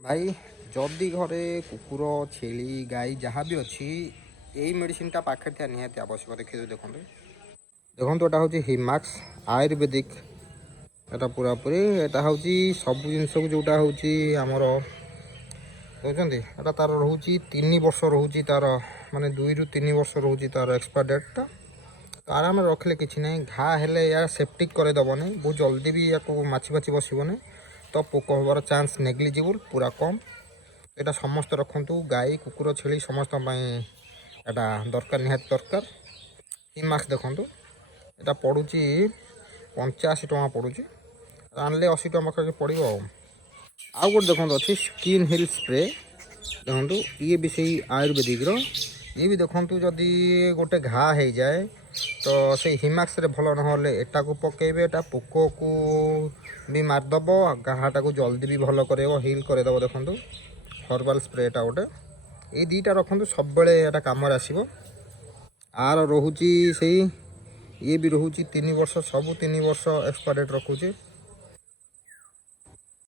ভাই जदि घरे कुकुर छेली गाई जहाँ भी अच्छी यही मेडिसिनटा पाखे थिया निहाती आवश्यक। देखिए देखो देखो एटा हूँ हिमाक्स आयुर्वेदिक एटा पूरा पूरी एटा हूँ सब जिनस को जोटा हूँ आमर देखते एटा तार रोचे 3 वर्ष रोचे तार माने 2 ରୁ 3 वर्ष रोचे तार एक्सपायर डेटा। तो आराम रखले किसी ना घा हेले या सेप्टिक करदेवनी बहुत जल्दी भी या माछी फाछी बसबनी तो पोक हबार चान्स नेग्लिजिबल पूरा कम। यहाँ समस्त रखु गाई कुकुर छेली समस्त यहाँ दरकार निहाती दरकार। हिमाक्स देखु यहाँ पड़ू 85 टଙ୍କା पड़ुची आनले 80 टଙ୍କା पाखे पड़ो। आउ गोटे देखो अच्छी स्किन हिल स्प्रे देखो ये भी सही आयुर्वेदिक ये भी देखु जदि गोटे घा हो जाए तो से हिमाक्स रे भल ना एटा को पकेबे एटा पोक को भी मारदेव घाटा को जल्दी भी भल कर हिल करदेव। देखो हर्बाल स्प्रेटा गोटे ये दुईटा रखु सब बेले यहाँ कम आसो। आर रोचे से ये भी रोचे 3 वर्ष सब 3 वर्ष एक्सपायर डेट रखुचे।